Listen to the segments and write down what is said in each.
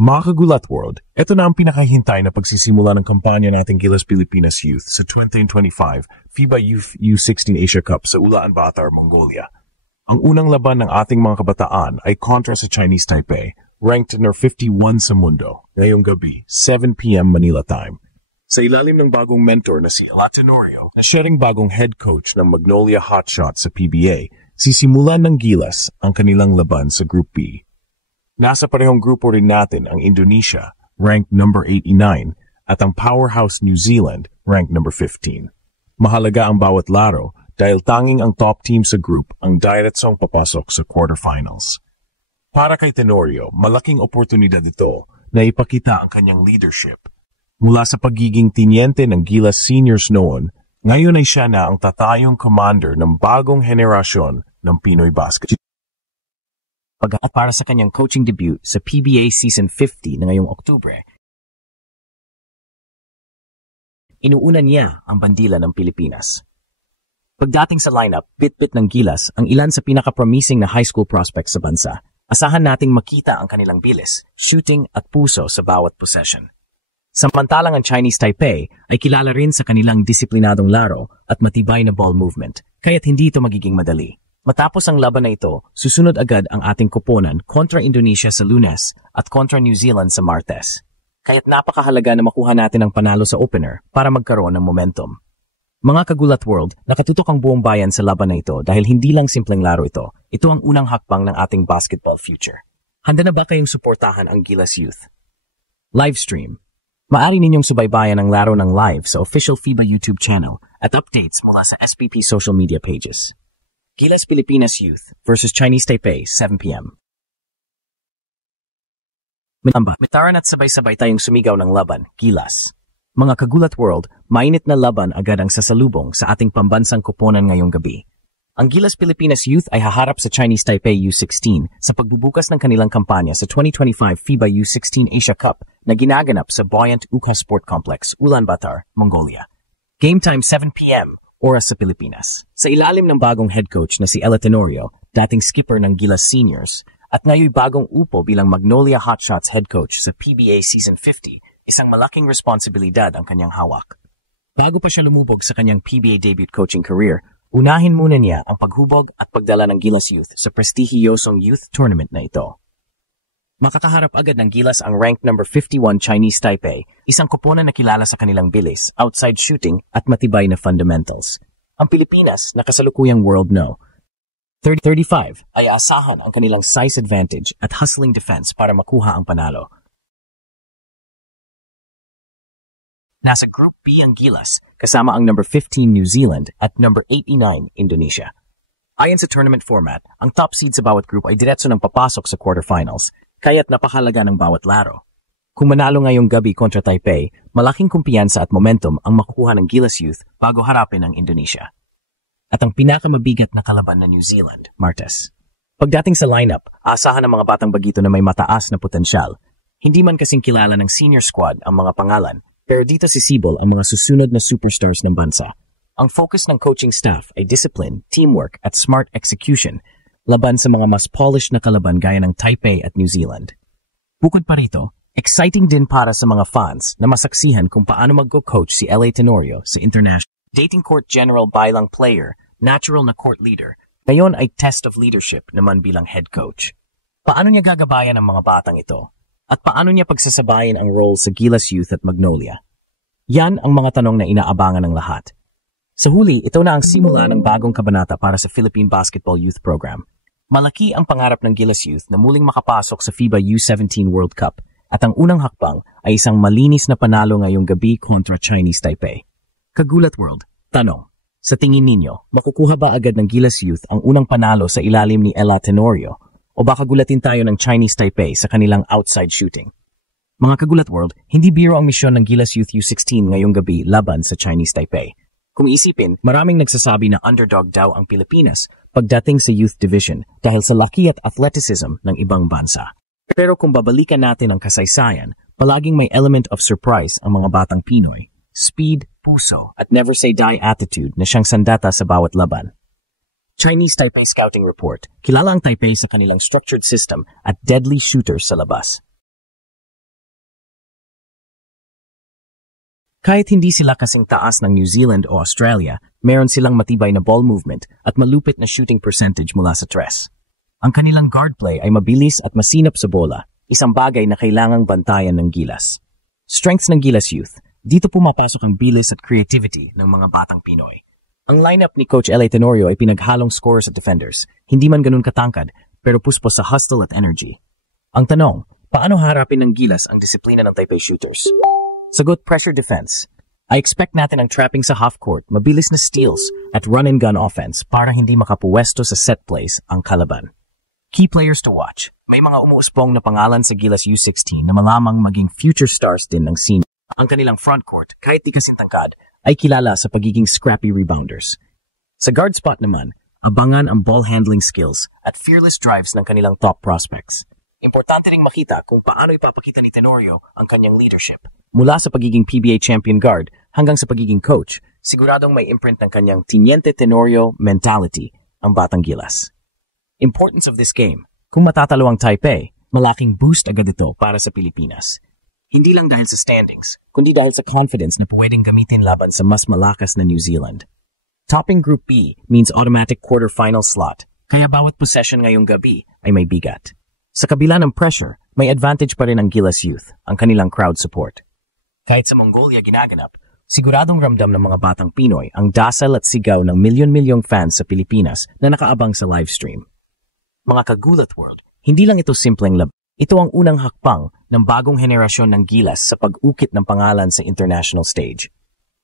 Mga kagulat world, ito na ang pinakahintay na pagsisimula ng kampanya nating Gilas Pilipinas Youth sa 2025 FIBA Youth U16 Asia Cup sa Ulaanbaatar, Mongolia. Ang unang laban ng ating mga kabataan ay kontra sa Chinese Taipei, ranked number 51 sa mundo, ngayong gabi, 7 p.m. Manila time. Sa ilalim ng bagong mentor na si Ella Tenorio, na siya ring bagong head coach ng Magnolia Hotshots sa PBA, sisimulan ng Gilas ang kanilang laban sa Group B. Nasa parehong grupo rin natin ang Indonesia, ranked number 89, at ang powerhouse New Zealand, ranked number 15. Mahalaga ang bawat laro dahil tanging ang top team sa group ang diretsong papasok sa quarterfinals. Para kay Tenorio, malaking oportunidad ito na ipakita ang kanyang leadership. Mula sa pagiging tinyente ng Gilas Seniors noon, ngayon ay siya na ang tatayong commander ng bagong henerasyon ng Pinoy basket. At para sa kanyang coaching debut sa PBA Season 50 na ngayong Oktubre, inuuna niya ang bandila ng Pilipinas. Pagdating sa lineup, bit-bit ng Gilas ang ilan sa pinaka-promising na high school prospects sa bansa. Asahan nating makita ang kanilang bilis, shooting at puso sa bawat possession. Samantalang ang Chinese Taipei ay kilala rin sa kanilang disiplinadong laro at matibay na ball movement, kaya't hindi ito magiging madali. Matapos ang laban na ito, susunod agad ang ating koponan kontra Indonesia sa Lunes at kontra New Zealand sa Martes. Kaya't napakahalaga na makuha natin ang panalo sa opener para magkaroon ng momentum. Mga kagulat world, nakatutok ang buong bayan sa laban na ito dahil hindi lang simpleng laro ito. Ito ang unang hakbang ng ating basketball future. Handa na ba kayong suportahan ang Gilas Youth? Livestream. Maaari ninyong subaybayan ang laro ng live sa official FIBA YouTube channel at updates mula sa SPP social media pages. Gilas Pilipinas Youth versus Chinese Taipei, 7 p.m. Mitaran at sabay-sabay tayong sumigaw ng laban, Gilas. Mga kagulat world, mainit na laban agad ang sasalubong sa ating pambansang koponan ngayong gabi. Ang Gilas Pilipinas Youth ay haharap sa Chinese Taipei U16 sa pagbubukas ng kanilang kampanya sa 2025 FIBA U16 Asia Cup na ginaganap sa Buoyant Uka Sport Complex, Ulaanbaatar, Mongolia. Game time 7 p.m. Oras sa Pilipinas. Sa ilalim ng bagong head coach na si Ella Tenorio, dating skipper ng Gilas Seniors, at ngayon bagong upo bilang Magnolia Hotshots head coach sa PBA Season 50, isang malaking responsibilidad ang kanyang hawak. Bago pa siya lumubog sa kanyang PBA debut coaching career, unahin muna niya ang paghubog at pagdala ng Gilas Youth sa prestihiyosong youth tournament na ito. Makakaharap agad ng Gilas ang ranked number 51 Chinese Taipei, isang koponan na kilala sa kanilang bilis, outside shooting at matibay na fundamentals. Ang Pilipinas na kasalukuyang world no. 30-35 ay asahan ang kanilang size advantage at hustling defense para makuha ang panalo. Nasa Group B ang Gilas, kasama ang number 15 New Zealand at number 89 Indonesia. Ayon sa tournament format, ang top seed sa bawat group ay diretso ng papasok sa quarterfinals, kaya't napakahalaga ng bawat laro. Kung manalo ngayong gabi kontra Taipei, malaking kumpiyansa at momentum ang makukuha ng Gilas Youth bago harapin ang Indonesia. At ang pinakamabigat na kalaban na New Zealand, Martes. Pagdating sa lineup, asahan ng mga batang bagito na may mataas na potensyal. Hindi man kasing kilala ng senior squad ang mga pangalan, pero dito sisibol ang mga susunod na superstars ng bansa. Ang focus ng coaching staff ay discipline, teamwork at smart execution, laban sa mga mas polished na kalaban gaya ng Taipei at New Zealand. Bukod pa rito, exciting din para sa mga fans na masaksihan kung paano mag-coach si Ella Tenorio sa international. Dating court general bilang player, natural na court leader, ngayon ay test of leadership naman bilang head coach. Paano niya gagabayan ang mga batang ito? At paano niya pagsasabayin ang role sa Gilas Youth at Magnolia? Yan ang mga tanong na inaabangan ng lahat. Sa huli, ito na ang simula ng bagong kabanata para sa Philippine Basketball Youth Program. Malaki ang pangarap ng Gilas Youth na muling makapasok sa FIBA U17 World Cup at ang unang hakbang ay isang malinis na panalo ngayong gabi kontra Chinese Taipei. Kagulat world, tanong, sa tingin ninyo, makukuha ba agad ng Gilas Youth ang unang panalo sa ilalim ni Ella Tenorio o baka gulatin tayo ng Chinese Taipei sa kanilang outside shooting? Mga kagulat world, hindi biro ang misyon ng Gilas Youth U16 ngayong gabi laban sa Chinese Taipei. Kung isipin, maraming nagsasabi na underdog daw ang Pilipinas pagdating sa youth division dahil sa laki at athleticism ng ibang bansa. Pero kung babalikan natin ang kasaysayan, palaging may element of surprise ang mga batang Pinoy, speed, puso, at never say die attitude na siyang sandata sa bawat laban. Chinese Taipei Scouting Report, kilala ang Taipei sa kanilang structured system at deadly shooters sa labas. Kahit hindi sila kasing taas ng New Zealand o Australia, meron silang matibay na ball movement at malupit na shooting percentage mula sa tres. Ang kanilang guard play ay mabilis at masinap sa bola, isang bagay na kailangang bantayan ng Gilas. Strengths ng Gilas Youth. Dito pumapasok ang bilis at creativity ng mga batang Pinoy. Ang lineup ni Coach L.A. Tenorio ay pinaghalong scorers at defenders. Hindi man ganun katangkad, pero puspos sa hustle at energy. Ang tanong, paano harapin ng Gilas ang disiplina ng Taipei shooters? Sagot, pressure defense. I expect natin ang trapping sa half-court, mabilis na steals, at run-and-gun offense para hindi makapuwesto sa set plays ang kalaban. Key players to watch. May mga umuuspong na pangalan sa Gilas U16 na malamang maging future stars din ng scene. Ang kanilang frontcourt, kahit di kasintangkad, ay kilala sa pagiging scrappy rebounders. Sa guard spot naman, abangan ang ball handling skills at fearless drives ng kanilang top prospects. Importante ring makita kung paano ipapakita ni Tenorio ang kanyang leadership. Mula sa pagiging PBA champion guard hanggang sa pagiging coach, siguradong may imprint ng kanyang Teniente Tenorio mentality ang Batang Gilas. Importance of this game. Kung matatalo ang Taipei, malaking boost agad ito para sa Pilipinas. Hindi lang dahil sa standings, kundi dahil sa confidence na pwedeng gamitin laban sa mas malakas na New Zealand. Topping Group B means automatic quarterfinal slot, kaya bawat possession ngayong gabi ay may bigat. Sa kabila ng pressure, may advantage pa rin ang Gilas Youth, ang kanilang crowd support. Kahit sa Mongolia ginaganap, siguradong ramdam ng mga batang Pinoy ang dasal at sigaw ng milyon-milyong fans sa Pilipinas na nakaabang sa livestream. Mga kagulat world, hindi lang ito simpleng lab. Ito ang unang hakbang ng bagong henerasyon ng Gilas sa pag-ukit ng pangalan sa international stage.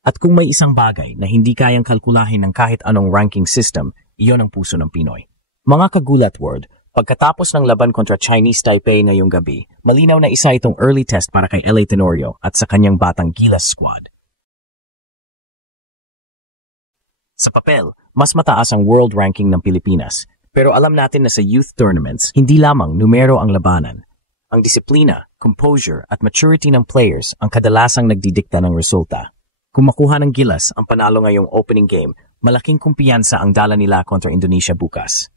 At kung may isang bagay na hindi kayang kalkulahin ng kahit anong ranking system, iyon ang puso ng Pinoy. Mga kagulat world, pagkatapos ng laban kontra Chinese Taipei ngayong gabi, malinaw na isa itong early test para kay L.A. Tenorio at sa kanyang batang Gilas squad. Sa papel, mas mataas ang world ranking ng Pilipinas, pero alam natin na sa youth tournaments, hindi lamang numero ang labanan. Ang disiplina, composure at maturity ng players ang kadalasang nagdidikta ng resulta. Kung makuha ng Gilas ang panalo ngayong opening game, malaking kumpiyansa ang dala nila kontra Indonesia bukas.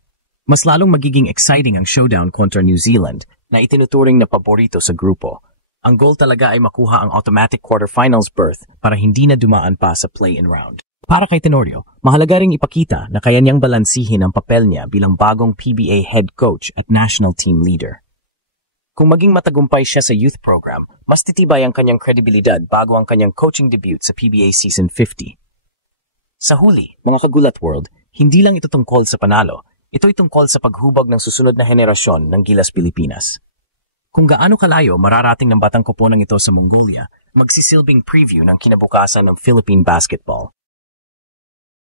Mas lalong magiging exciting ang showdown kontra New Zealand na itinuturing na paborito sa grupo. Ang goal talaga ay makuha ang automatic quarterfinals berth para hindi na dumaan pa sa play-in round. Para kay Tenorio, mahalaga ring ipakita na kaya niyang balansihin ang papel niya bilang bagong PBA head coach at national team leader. Kung maging matagumpay siya sa youth program, mas titibay ang kanyang kredibilidad bago ang kanyang coaching debut sa PBA Season 50. Sa huli, mga kagulat world, hindi lang ito tungkol sa panalo, ito'y tungkol sa paghubog ng susunod na henerasyon ng Gilas Pilipinas. Kung gaano kalayo mararating ng batang koponang ito sa Mongolia, magsisilbing preview ng kinabukasan ng Philippine basketball.